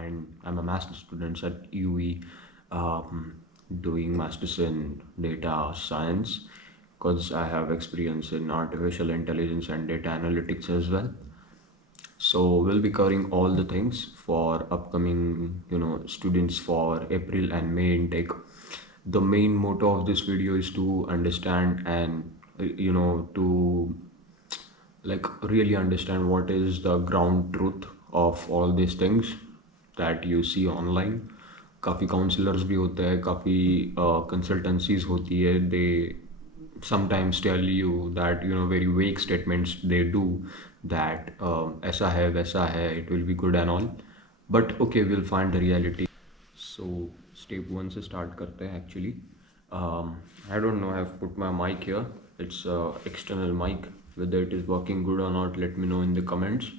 and I'm a master's student at UE, doing masters in data science because I have experience in artificial intelligence and data analytics as well. So we'll be covering all the things for upcoming, students for April and May intake. The main motto of this video is to understand and to like really understand what is the ground truth of all these things that you see online. काफ़ी counsellors भी होते हैं, काफ़ी consultancies होती है. दे sometimes tell you that very vague statements they do that ऐसा है वैसा है, it will be good and all, but okay, we'll find the reality. So step 1 से start करते हैं actually. I don't know, I have put my mic here. It's external mic. Whether it is working good or not, let me know in the comments.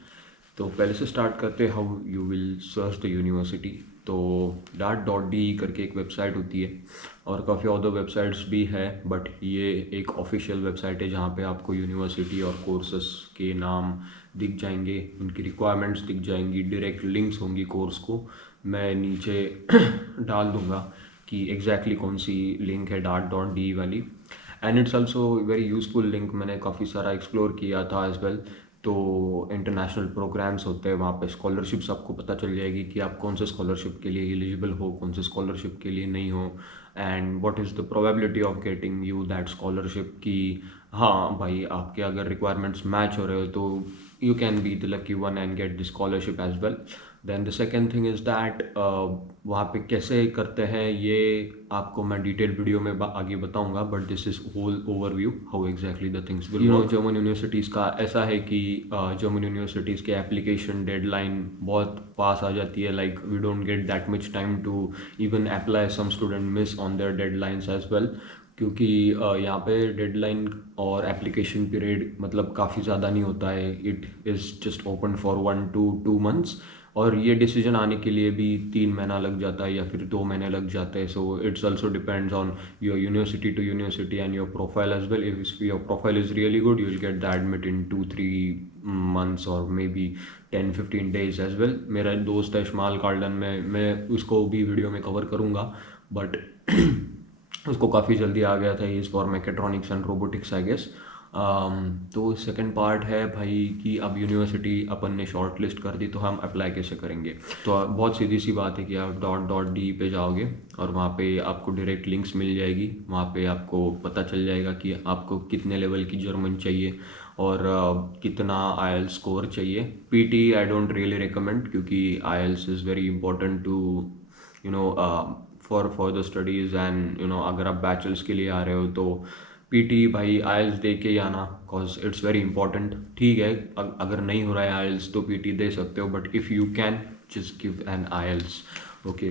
तो पहले से start करते हैं how you will search the university. तो DART.DE करके एक website होती है और काफ़ी अदर वेबसाइट्स भी है, बट ये एक ऑफिशियल वेबसाइट है जहाँ पे आपको यूनिवर्सिटी और कोर्सेस के नाम दिख जाएंगे, उनकी रिक्वायरमेंट्स दिख जाएंगी, डायरेक्ट लिंक्स होंगी कोर्स को. मैं नीचे डाल दूँगा कि एग्जैक्टली कौन सी लिंक है DART.DE वाली. And it's also very useful link. मैंने काफ़ी सारा एक्सप्लोर किया था एज वेल. तो इंटरनेशनल प्रोग्राम्स होते हैं वहाँ पे, स्कॉलरशिप्स आपको पता चल जाएगी कि आप कौन से स्कॉलरशिप के लिए एलिजिबल हो, कौन से स्कॉलरशिप के लिए नहीं हो, and what is the probability of getting you that scholarship. कि हाँ भाई, आपके अगर रिक्वायरमेंट्स मैच हो रहे हो तो you can be the lucky one and get the scholarship as well. Then the second thing is that वहाँ पे कैसे करते हैं ये आपको मैं डिटेल वीडियो में आगे बताऊंगा, but this is whole overview how exactly the things will work. German universities का ऐसा है कि जर्मन यूनिवर्सिटीज़ के एप्लीकेशन डेडलाइन बहुत पास आ जाती है. Like we don't get that much time to even apply. Some student miss on their deadlines as well, क्योंकि यहाँ पे डेडलाइन और एप्लीकेशन पीरियड मतलब काफ़ी ज़्यादा नहीं होता है. It is just open for 1 to 2 months, और ये डिसीजन आने के लिए भी 3 महीना लग जाता है या फिर 2 महीने लग जाते हैं. So it's also depends on your university to university and your profile as well. If your profile is really good, you will get the admit in 2-3 months और maybe 10-15 days as well. मेरा दोस्त है शमाल कार्डन में, मैं उसको भी video में कवर करूँगा, बट उसको काफ़ी जल्दी आ गया था. Is for mechatronics and robotics I guess. तो सेकंड पार्ट है भाई कि अब यूनिवर्सिटी अपन ने शॉर्ट लिस्ट कर दी तो हम अप्लाई कैसे करेंगे. तो बहुत सीधी सी बात है कि आप DART.DE पे जाओगे और वहाँ पे आपको डायरेक्ट लिंक्स मिल जाएगी. वहाँ पे आपको पता चल जाएगा कि आपको कितने लेवल की जर्मन चाहिए और कितना IELTS स्कोर चाहिए. PT I don't really recommend, क्योंकि IELTS is very important to for further studies. And अगर आप बैचलर्स के लिए आ रहे हो तो PT भाई IELTS दे के ही आना, बिकॉज इट्स वेरी इंपॉर्टेंट. ठीक है, अगर नहीं हो रहा है IELTS तो PT दे सकते हो, but if you can just give an IELTS. Okay,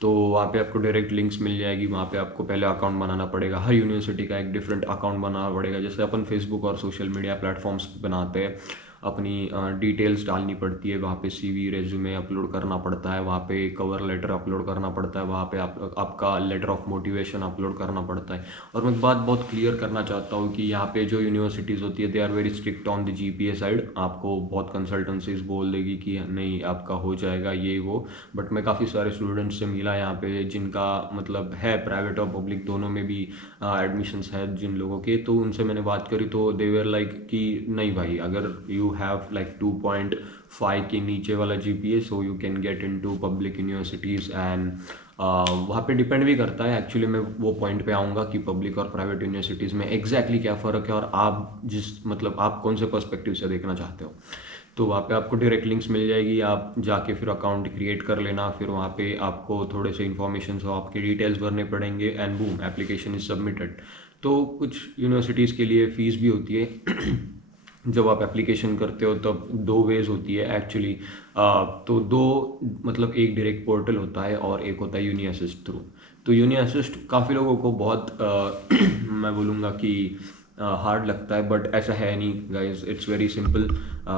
तो वहाँ पे आपको डायरेक्ट लिंक्स मिल जाएगी. वहाँ पे आपको पहले अकाउंट बनाना पड़ेगा. हर यूनिवर्सिटी का एक डिफरेंट अकाउंट बनाना पड़ेगा. जैसे अपन फेसबुक और सोशल मीडिया प्लेटफॉर्म्स बनाते हैं, अपनी डिटेल्स डालनी पड़ती है. वहाँ पे CV रेज्यूमे अपलोड करना पड़ता है, वहाँ पे कवर लेटर अपलोड करना पड़ता है, वहाँ पे आपका लेटर ऑफ मोटिवेशन अपलोड करना पड़ता है. और मैं एक बात बहुत क्लियर करना चाहता हूँ कि यहाँ पे जो यूनिवर्सिटीज़ होती है they are very strict on the GPA side. आपको बहुत कंसल्टेंसीज बोल देगी कि नहीं आपका हो जाएगा ये वो, बट मैं काफ़ी सारे स्टूडेंट्स से मिला यहाँ पे जिनका मतलब है प्राइवेट और पब्लिक दोनों में भी एडमिशन्स है जिन लोगों के. तो उनसे मैंने बात करी तो दे वर लाइक कि नहीं भाई, अगर यू हैव लाइक 2.5 के नीचे वाला GPA, so you can get into public universities. And वहाँ पे डिपेंड भी करता है. एक्चुअली मैं वो पॉइंट पे आऊँगा कि पब्लिक और प्राइवेट यूनिवर्सिटीज़ में एग्जैक्टली क्या फ़र्क है और आप आप कौन से पर्सपेक्टिव से देखना चाहते हो. तो वहाँ पे आपको डायरेक्ट लिंक्स मिल जाएगी. आप जाके फिर अकाउंट क्रिएट कर लेना. फिर वहाँ पे आपको थोड़े से इन्फॉर्मेशन हो, आपके डिटेल्स भरने पड़ेंगे, and boom, application is submitted. तो कुछ यूनिवर्सिटीज़ के लिए फ़ीस भी होती है. जब आप एप्लीकेशन करते हो तब 2 वेज होती है एक्चुअली. तो 2 मतलब एक डायरेक्ट पोर्टल होता है और एक होता है यूनिअसिस्ट थ्रू. तो यूनिअसिस्ट काफ़ी लोगों को बहुत मैं बोलूँगा कि हार्ड लगता है, बट ऐसा है नहीं गाइज. It's very simple.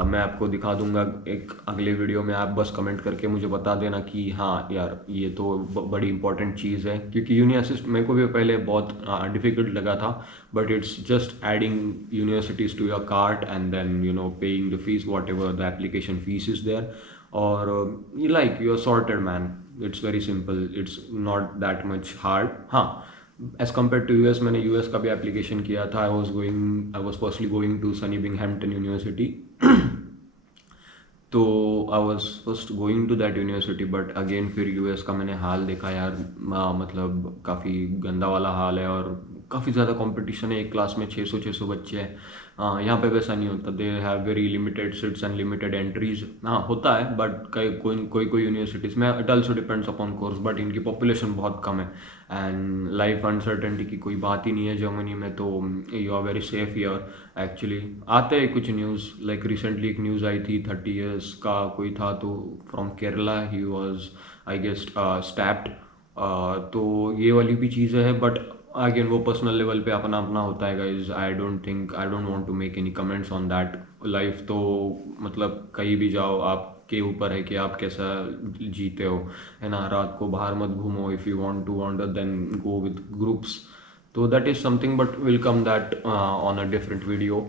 मैं आपको दिखा दूंगा एक अगले वीडियो में. आप बस कमेंट करके मुझे बता देना कि हाँ यार ये तो बड़ी इंपॉर्टेंट चीज़ है, क्योंकि यूनिअसिस्ट मेरे को भी पहले बहुत डिफ़िकल्ट लगा था, but it's just adding universities to your cart and then paying the fees whatever the application fees is there. और like you are sorted man, it's very simple, it's not that much hard. हाँ, as compare to US, मैंने US का भी application किया था। I was firstly going to SUNY Binghamton university. तो I was first going to that university, but again फिर US का मैंने हाल देखा यार, मतलब काफ़ी गंदा वाला हाल है और काफ़ी ज़्यादा कंपटीशन है। एक क्लास में 600 बच्चे हैं। यहाँ पे वैसा नहीं होता, they have very limited seats and limited entries. हाँ होता है, बट कोई यूनिवर्सिटीज़ में it also depends upon course, but इनकी पॉपुलेशन बहुत कम है एंड लाइफ अनसर्टेनिटी की कोई बात ही नहीं है जर्मनी में, तो you are very safe here. Actually आते हैं कुछ न्यूज़, लाइक रिसेंटली एक न्यूज़ आई थी, 30 इयर्स का कोई था, तो from Kerala, he was I guess stabbed. तो ये वाली भी चीज़ें हैं, बट अगेन वो पर्सनल लेवल पे अपना अपना होता है guys. I don't want to make any comments on that. Life तो मतलब कहीं भी जाओ, आपके ऊपर है कि आप कैसा जीते हो, है ना। रात को बाहर मत घूमो, if you want to wander then go with groups. तो that is something, but will come that on a different video.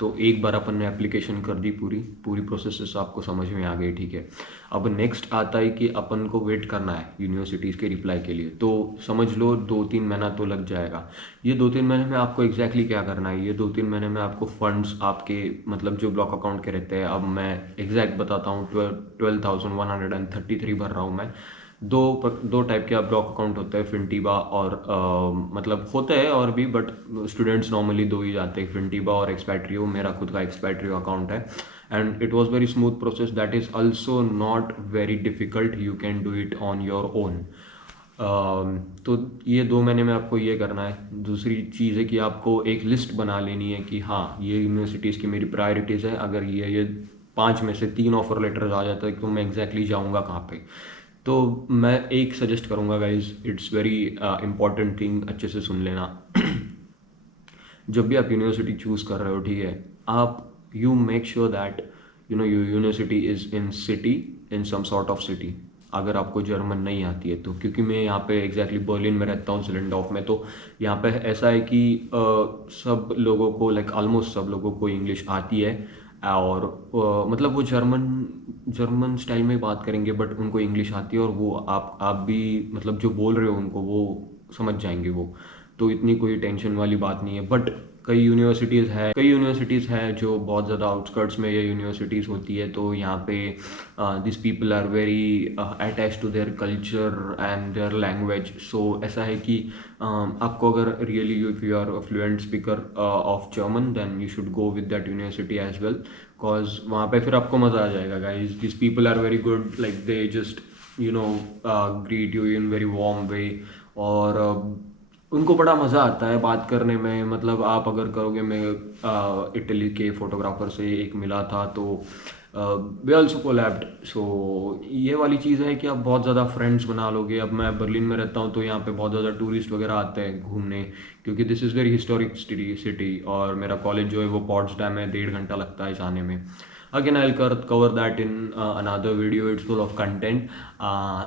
तो एक बार अपन ने एप्लीकेशन कर दी, पूरी पूरी प्रोसेस आपको समझ में आ गई, ठीक है। अब नेक्स्ट आता है कि अपन को वेट करना है यूनिवर्सिटीज़ के रिप्लाई के लिए। तो समझ लो 2-3 महीना तो लग जाएगा। ये 2-3 महीने में आपको एग्जैक्टली क्या करना है, ये 2-3 महीने में आपको फंड्स आपके मतलब जो ब्लॉक अकाउंट के रहते हैं, अब मैं एग्जैक्ट बताता हूँ, 12,133 भर रहा हूँ मैं। दो टाइप के ब्लॉक अकाउंट होते हैं, फिनटीबा और मतलब होते हैं और भी, बट स्टूडेंट्स नॉर्मली दो ही जाते हैं, फिनटीबा और एक्सपैट्रियो। मेरा खुद का एक्सपैट्रियो अकाउंट है and it was very smooth process, that is also not very difficult, you can do it on your own. तो ये 2 महीने में आपको ये करना है। दूसरी चीज़ है कि आपको एक लिस्ट बना लेनी है कि हाँ, ये यूनिवर्सिटीज़ की मेरी प्रायोरिटीज़ है, अगर ये 5 में से 3 ऑफर लेटर्स आ जाता है तो मैं एग्जैक्टली जाऊँगा कहाँ पे। तो मैं एक सजेस्ट करूँगा guys, it's very important thing, अच्छे से सुन लेना। जब भी आप यूनिवर्सिटी चूज़ कर रहे हो, ठीक है, आप you make sure that your university is in city, in some sort of city. अगर आपको जर्मन नहीं आती है तो, क्योंकि मैं यहाँ पे एग्जैक्टली बर्लिन में रहता हूँ, जिलेंडॉफ में, तो यहाँ पे ऐसा है कि सब लोगों को, लाइक ऑलमोस्ट सब लोगों को इंग्लिश आती है। और मतलब वो जर्मन स्टाइल में बात करेंगे, बट उनको इंग्लिश आती है और वो आप भी मतलब जो बोल रहे हो उनको वो समझ जाएंगे वो। तो इतनी कोई टेंशन वाली बात नहीं है। बट कई यूनिवर्सिटीज़ है जो बहुत ज़्यादा आउटस्कर्ट्स में ये यूनिवर्सिटीज़ होती है, तो यहाँ पे this people are very attach to their culture and their language. So ऐसा है कि आपको अगर really if you are fluent speaker of German, then you should go with that university as well, because वहाँ पे फिर आपको मज़ा आ जाएगा guys. This people are very good, like they just greet you in very warm way, और उनको बड़ा मज़ा आता है बात करने में। मतलब आप अगर करोगे, मैं इटली के फोटोग्राफर से एक मिला था, तो वे ऑल्सो कोलैब्ड। सो ये वाली चीज़ है कि आप बहुत ज़्यादा फ्रेंड्स बना लोगे। अब मैं बर्लिन में रहता हूँ, तो यहाँ पे बहुत ज़्यादा टूरिस्ट वगैरह आते हैं घूमने, क्योंकि this is very historic city, और मेरा कॉलेज जो है वो पॉट्सडैम है, 1.5 घंटा लगता है जाने में। Again I will cover that in another video, it's full of content.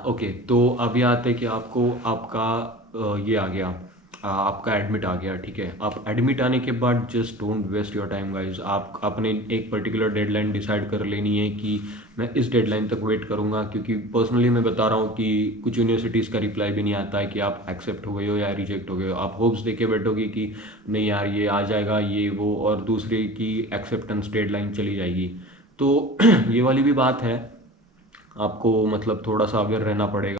Okay, तो अभी आते हैं कि आपको आपका ये आ गया, आपका एडमिट आ गया, ठीक है। आप एडमिट आने के बाद just don't waste your time guys. आप अपने एक पर्टिकुलर डेडलाइन डिसाइड कर लेनी है कि मैं इस डेडलाइन तक वेट करूंगा, क्योंकि पर्सनली मैं बता रहा हूँ कि कुछ यूनिवर्सिटीज़ का रिप्लाई भी नहीं आता है कि आप एक्सेप्ट हो गए हो या रिजेक्ट हो गए हो। आप होप्स देके बैठोगे कि नहीं यार ये आ जाएगा ये वो, और दूसरे की एक्सेप्टेंस डेडलाइन चली जाएगी। तो ये वाली भी बात है, आपको मतलब थोड़ा सा अवेयर रहना पड़ेगा।